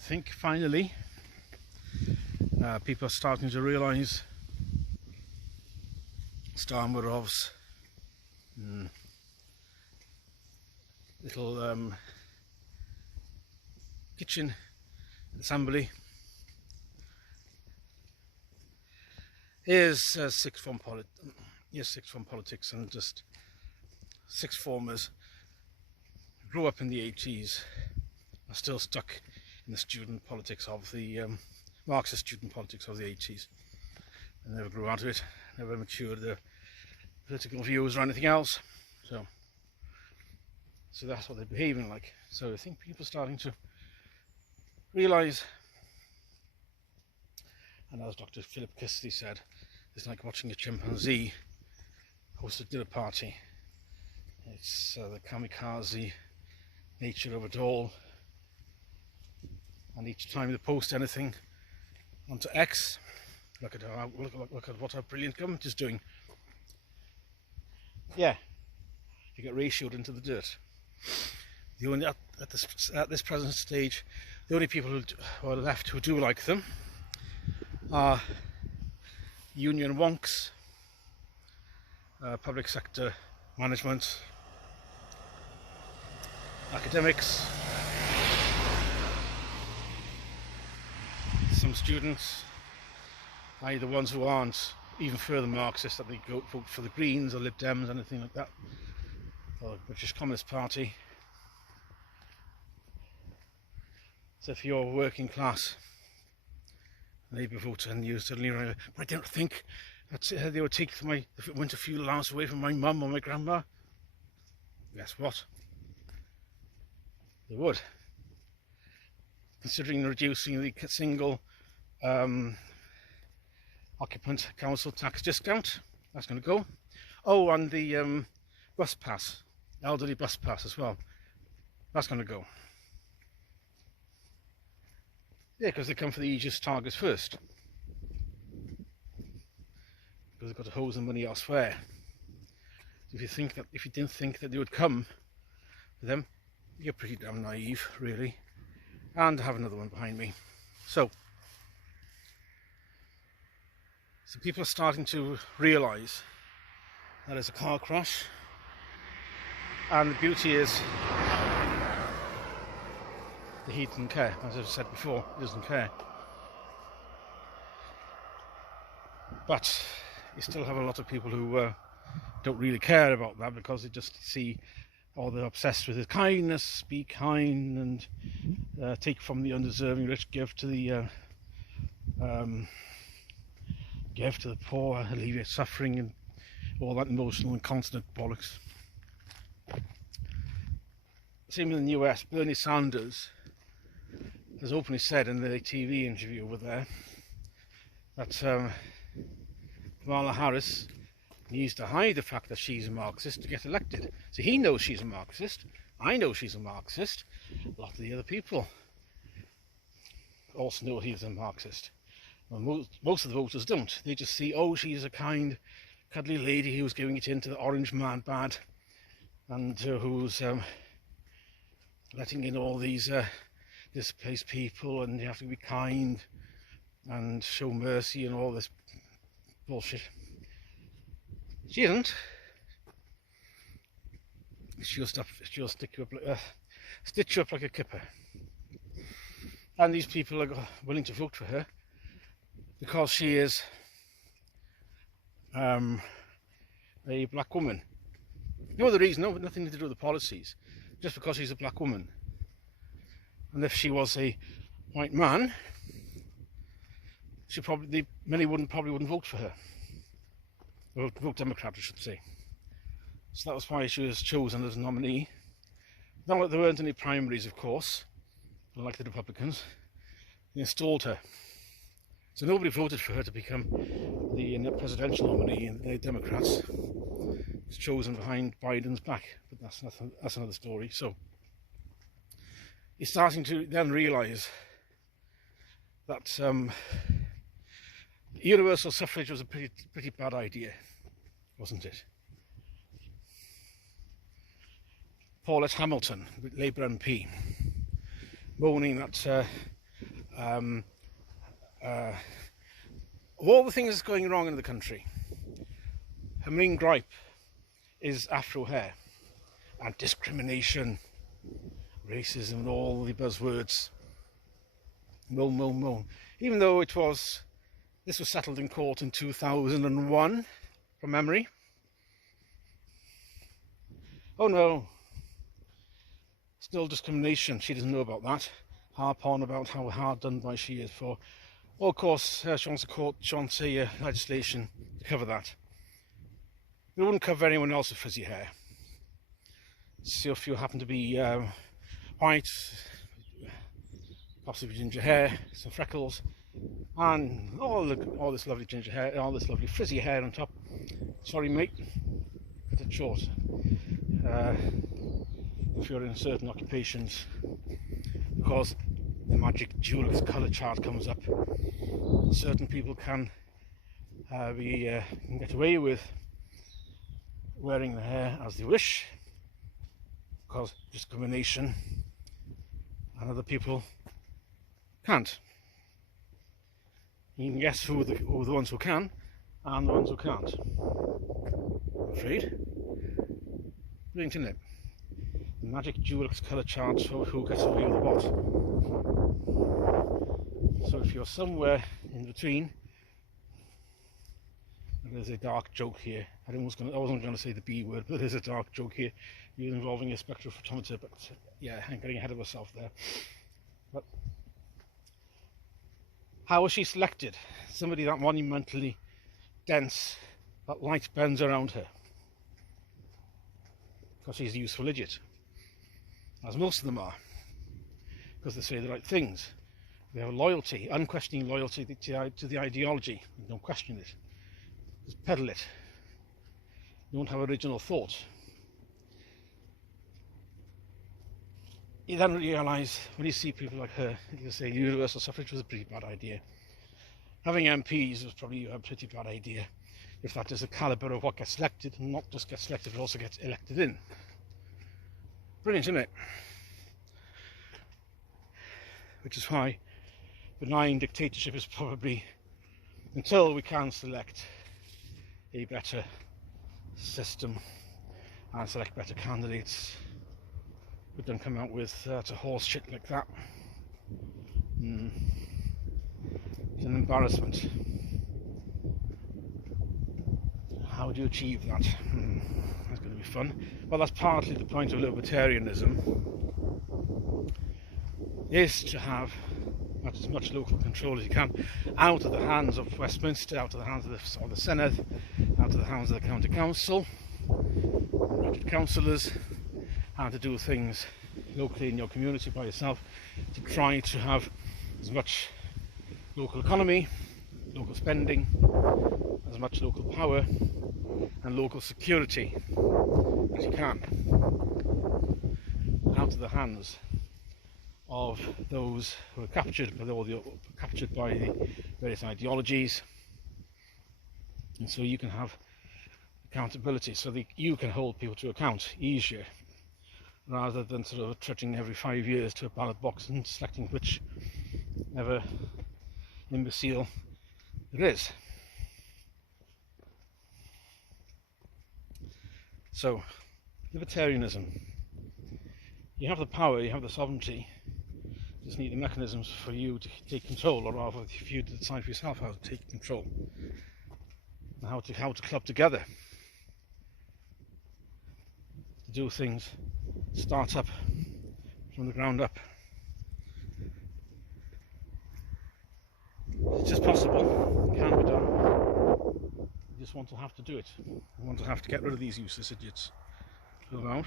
think finally people are starting to realise Starmurov's little kitchen assembly is sixth form politics, and just sixth formers who grew up in the 80s are still stuck in the student politics of the Marxist student politics of the 80s, and never grew out of it, never matured their political views or anything else. So that's what they're behaving like. So I think people are starting to realise, and as Dr. Philip Kisley said, it's like watching a chimpanzee host a dinner party. It's the kamikaze nature of it all, and each time they post anything onto X, look at what our brilliant government is doing. Yeah, you get ratioed into the dirt. The only at this present stage, the only people who are left who do like them are union wonks, public sector management, academics, some students, i.e. the ones who aren't even further Marxist, that they go vote for the Greens or Lib Dems, anything like that, or the British Communist Party. So if you're working class Labour voter and you suddenly realize, but I don't think that they would take my winter fuel allowance away from my mum or my grandma. Guess what? They would. Considering reducing the single occupant council tax discount, that's going to go. Oh, and the bus pass, elderly bus pass as well, that's going to go. Yeah, because they come for the easiest targets first, because they've got to hose the money elsewhere. So if you didn't think that they would come for them, you're pretty damn naive, really. And I have another one behind me. So people are starting to realise that it's a car crash, and the beauty is that he doesn't care. As I've said before, he doesn't care. But you still have a lot of people who don't really care about that, because they just see, or they're obsessed with his kindness, be kind, and take from the undeserving rich, give to the poor, alleviate suffering, and all that emotional and constant bollocks. Same in the US. Bernie Sanders has openly said in the TV interview over there that Kamala Harris needs to hide the fact that she's a Marxist to get elected. So he knows she's a Marxist, I know she's a Marxist, a lot of the other people also know he's a Marxist. Well, most of the voters don't. They just see, oh, she's a kind, cuddly lady who's giving it into the orange man bad, and who's letting in all these displaced people, and you have to be kind and show mercy and all this bullshit. She isn't. She'll stitch you up like a kipper. And these people are willing to vote for her because she is a black woman. No other reason, nothing to do with the policies, just because she's a black woman. And if she was a white man, many probably wouldn't vote for her. Or vote Democrat, I should say. So that was why she was chosen as a nominee. Not that there weren't any primaries, of course, like the Republicans. They installed her. So nobody voted for her to become the presidential nominee, and the Democrats was chosen behind Biden's back. But that's another story. So he's starting to then realise that universal suffrage was a pretty bad idea, wasn't it? Paulette Hamilton, Labour MP, moaning that Of all the things that's going wrong in the country, her main gripe is Afro hair and discrimination, racism, and all the buzzwords. Moan, moan, moan. Even though this was settled in court in 2001, from memory. Oh no, still discrimination. She doesn't know about that. Harp on about how hard done by she is for. Well, of course, she wants legislation to cover that. It wouldn't cover anyone else with frizzy hair. So if you happen to be white, possibly ginger hair, some freckles, and all this lovely ginger hair, all this lovely frizzy hair on top, sorry mate, cut it short. If you're in certain occupations, because the magic jewel's colour chart comes up, certain people can get away with wearing the hair as they wish because of discrimination, and other people can't. You can guess who are the ones who can and the ones who can't. I'm afraid. Brilliant, isn't it? The magic jewel's colour chart shows who gets away with what. So if you're somewhere in between, there's a dark joke here. I wasn't going to say the B word, but there's a dark joke here involving a spectrophotometer. But yeah, I'm getting ahead of myself there. But how was she selected? Somebody that monumentally dense, that light bends around her. Because she's a useful idiot. As most of them are. Because they say the right things. They have loyalty, unquestioning loyalty to the ideology. You don't question it. Just peddle it. You don't have original thought. You then realise, when you see people like her, you say universal suffrage was a pretty bad idea. Having MPs was probably a pretty bad idea, if that is the calibre of what gets elected, and not just gets elected, but also gets elected in. Brilliant, isn't it? Which is why benign dictatorship is probably, until we can select a better system and select better candidates, we don't come out with a horse shit like that. It's an embarrassment. How do you achieve that? That's going to be fun. Well, that's partly the point of libertarianism, is to have as much local control as you can, out of the hands of Westminster, out of the hands of the Senedd, out of the hands of the County Council, elected councillors, how to do things locally in your community by yourself, to try to have as much local economy, local spending, as much local power and local security as you can, out of the hands of those who are captured by the various ideologies, and so you can have accountability, so that you can hold people to account easier, rather than sort of trudging every 5 years to a ballot box and selecting whichever imbecile it is. So, libertarianism. You have the power, you have the sovereignty, you just need the mechanisms for you to take control, or rather for you to decide for yourself how to take control, and how to club together to do things, start up from the ground up. It's just possible, it can be done. You just want to have to do it. You want to have to get rid of these useless idiots who are out.